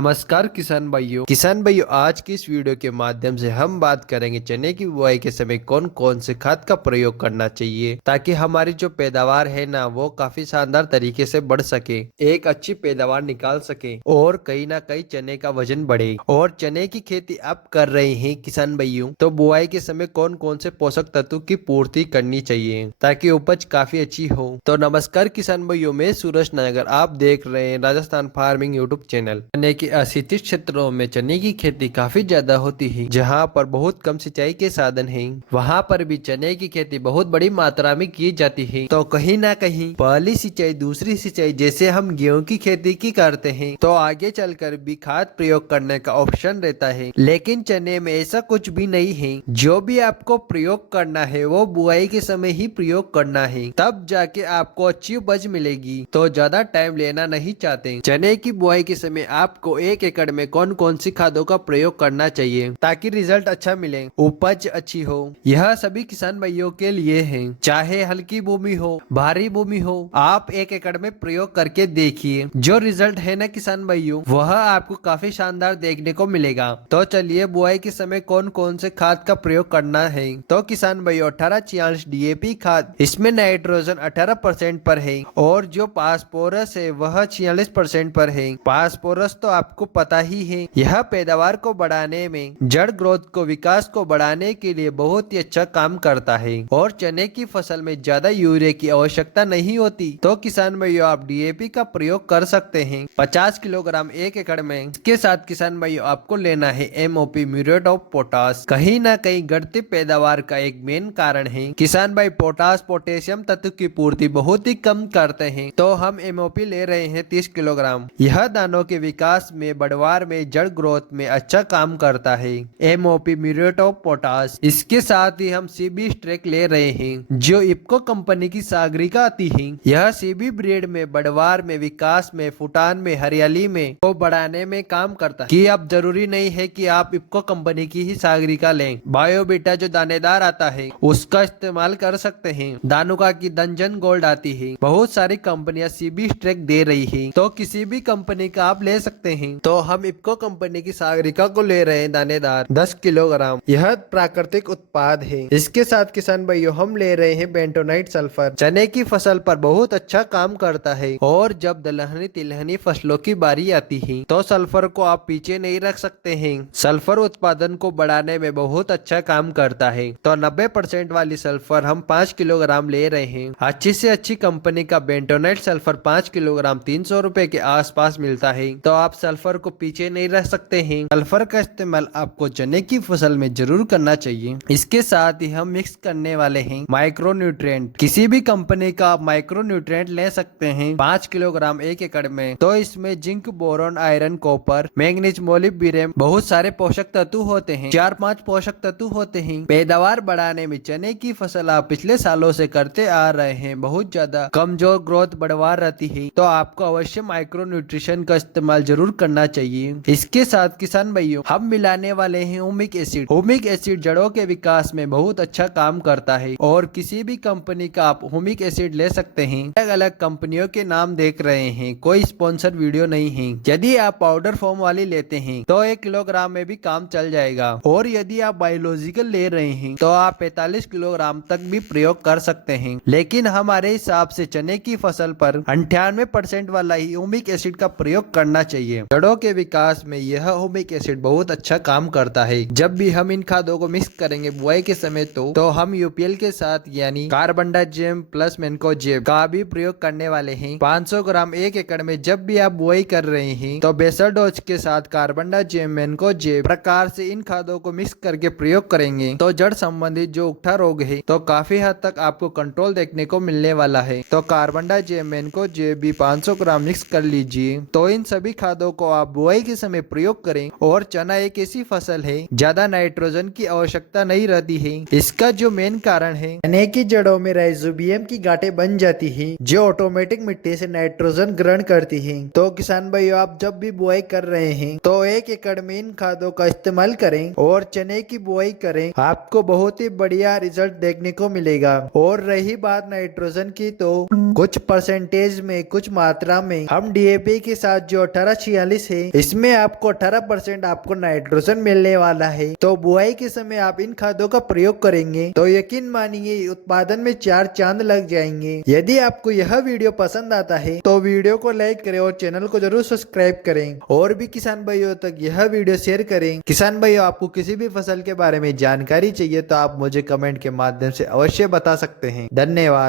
नमस्कार किसान भाइयों आज की इस वीडियो के माध्यम से हम बात करेंगे चने की बुआई के समय कौन कौन से खाद का प्रयोग करना चाहिए ताकि हमारी जो पैदावार है ना वो काफी शानदार तरीके से बढ़ सके, एक अच्छी पैदावार निकाल सके और कहीं ना कहीं चने का वजन बढ़े। और चने की खेती आप कर रहे हैं किसान भाइयों, तो बुआई के समय कौन कौन से पोषक तत्व की पूर्ति करनी चाहिए ताकि उपज काफी अच्छी हो। तो नमस्कार किसान भाइयों, मैं सूरज नागर, आप देख रहे हैं राजस्थान फार्मिंग यूट्यूब चैनल। चने के असिंचित क्षेत्रों में चने की खेती काफी ज्यादा होती है, जहां पर बहुत कम सिंचाई के साधन हैं, वहां पर भी चने की खेती बहुत बड़ी मात्रा में की जाती है। तो कहीं ना कहीं पहली सिंचाई दूसरी सिंचाई जैसे हम गेहूं की खेती की करते हैं तो आगे चलकर भी खाद प्रयोग करने का ऑप्शन रहता है, लेकिन चने में ऐसा कुछ भी नहीं है। जो भी आपको प्रयोग करना है वो बुआई के समय ही प्रयोग करना है, तब जाके आपको अच्छी उपज मिलेगी। तो ज्यादा टाइम लेना नहीं चाहते। चने की बुआई के समय आपको 1 एकड़ में कौन कौन सी खादों का प्रयोग करना चाहिए ताकि रिजल्ट अच्छा मिले, उपज अच्छी हो। यह सभी किसान भाइयों के लिए है, चाहे हल्की भूमि हो भारी भूमि हो, आप 1 एकड़ में प्रयोग करके देखिए। जो रिजल्ट है ना किसान भाइयों, वह आपको काफी शानदार देखने को मिलेगा। तो चलिए बुआई के समय कौन कौन से खाद का प्रयोग करना है। तो किसान भाइयों 1846 डीएपी खाद, इसमें नाइट्रोजन 18% पर है और जो फास्फोरस है वह 46% पर है। फास्फोरस तो आपको पता ही है, यह पैदावार को बढ़ाने में, जड़ ग्रोथ को, विकास को बढ़ाने के लिए बहुत ही अच्छा काम करता है और चने की फसल में ज्यादा यूरिया की आवश्यकता नहीं होती। तो किसान भाइयों आप डीएपी का प्रयोग कर सकते हैं 50 किलोग्राम 1 एकड़ में। इसके साथ किसान भाइयों आपको लेना है एमओपी, म्यूरेट ऑफ पोटास। कहीं ना कहीं घटती पैदावार का एक मेन कारण है किसान भाई पोटास पोटेशियम तत्व की पूर्ति बहुत ही कम करते हैं। तो हम एमओपी ले रहे हैं 30 किलोग्राम। यह दानों के विकास में, बढ़वार में, जड़ ग्रोथ में अच्छा काम करता है। MOP, muriate of potash. इसके साथ ही हम सीबी स्ट्रेक ले रहे हैं जो इप्को कंपनी की सागरिका आती है। यह सीबी ब्रीड में, बढ़वार में, विकास में, फुटान में, हरियाली में को बढ़ाने में काम करता है। कि अब जरूरी नहीं है कि आप इप्को कंपनी की ही सागरिका लें, बायोबीटा जो दानेदार आता है उसका इस्तेमाल कर सकते हैं। दानुका की दंजन गोल्ड आती है, बहुत सारी कंपनियां सीबी स्ट्रेक दे रही है, तो किसी भी कंपनी का आप ले सकते हैं। तो हम इप्को कंपनी की सागरिका को ले रहे हैं दानेदार 10 किलोग्राम। यह प्राकृतिक उत्पाद है। इसके साथ किसान भाइयों हम ले रहे हैं बेंटोनाइट सल्फर। चने की फसल पर बहुत अच्छा काम करता है और जब दलहनी तिलहनी फसलों की बारी आती है तो सल्फर को आप पीछे नहीं रख सकते हैं। सल्फर उत्पादन को बढ़ाने में बहुत अच्छा काम करता है। तो 90% वाली सल्फर हम 5 किलोग्राम ले रहे हैं। अच्छी से अच्छी कंपनी का बेंटोनाइट सल्फर 5 किलोग्राम 300 रुपए के आसपास मिलता है। तो आप सल्फर को पीछे नहीं रख सकते हैं। सल्फर का इस्तेमाल आपको चने की फसल में जरूर करना चाहिए। इसके साथ ही हम मिक्स करने वाले हैं माइक्रो न्यूट्रिएंट। किसी भी कंपनी का आप माइक्रो न्यूट्रिएंट ले सकते हैं 5 किलोग्राम 1 एकड़ में। तो इसमें zinc, boron, iron, copper, manganese, molybdenum, बहुत सारे पोषक तत्व होते हैं। 4-5 पोषक तत्व होते हैं। पैदावार बढ़ाने में चने की फसल आप पिछले सालों से करते आ रहे हैं, बहुत ज्यादा कमजोर ग्रोथ बढ़वा रहती है, तो आपको अवश्य माइक्रो न्यूट्रिशन का इस्तेमाल जरूर करना चाहिए। इसके साथ किसान भाइयों हम मिलाने वाले हैं ओमिक एसिड। ओमिक एसिड जड़ों के विकास में बहुत अच्छा काम करता है और किसी भी कंपनी का आप ओमिक एसिड ले सकते हैं। अलग अलग कंपनियों के नाम देख रहे हैं, कोई स्पॉन्सर वीडियो नहीं है। यदि आप पाउडर फॉर्म वाली लेते हैं तो 1 किलोग्राम में भी काम चल जाएगा और यदि आप बायोलॉजिकल ले रहे हैं तो आप 45 किलोग्राम तक भी प्रयोग कर सकते हैं। लेकिन हमारे हिसाब से चने की फसल पर 98% वाला ही ओमिक एसिड का प्रयोग करना चाहिए। जड़ों के विकास में यह ओमिक एसिड बहुत अच्छा काम करता है। जब भी हम इन खादों को मिक्स करेंगे बुआई के समय तो हम यूपीएल के साथ यानी कार्बनडाजिम प्लस मैनकोजेब का भी प्रयोग करने वाले हैं 500 ग्राम 1 एकड़ में। जब भी आप बुआई कर रहे हैं तो बेसल डोज के साथ कार्बनडाजिम, मैनकोजेब प्रकार से इन खादों को मिक्स करके प्रयोग करेंगे तो जड़ संबंधित जो उगठा रोग है तो काफी हद तक आपको कंट्रोल देखने को मिलने वाला है। तो कार्बनडाजिम, मैनकोजेब भी 500 ग्राम मिक्स कर लीजिए। तो इन सभी खादों को आप बुआई के समय प्रयोग करें। और चना एक ऐसी फसल है ज्यादा नाइट्रोजन की आवश्यकता नहीं रहती है। इसका जो मेन कारण है, चने की जड़ों में राइजोबियम की गांठें बन जाती है जो ऑटोमेटिक मिट्टी से नाइट्रोजन ग्रहण करती है। तो किसान भाइयों आप जब भी बुआई कर रहे हैं तो 1 एकड़ में इन खादों का इस्तेमाल करें और चने की बुआई करें, आपको बहुत ही बढ़िया रिजल्ट देखने को मिलेगा। और रही बात नाइट्रोजन की, तो कुछ परसेंटेज में, कुछ मात्रा में हम डीएपी के साथ जो 1846 44 है। इसमें आपको 18% आपको नाइट्रोजन मिलने वाला है। तो बुआई के समय आप इन खादों का प्रयोग करेंगे तो यकीन मानिए उत्पादन में 4 चांद लग जाएंगे। यदि आपको यह वीडियो पसंद आता है तो वीडियो को लाइक करें और चैनल को जरूर सब्सक्राइब करें और भी किसान भाइयों तक यह वीडियो शेयर करें। किसान भाइयों, आपको किसी भी फसल के बारे में जानकारी चाहिए तो आप मुझे कमेंट के माध्यम से अवश्य बता सकते हैं। धन्यवाद।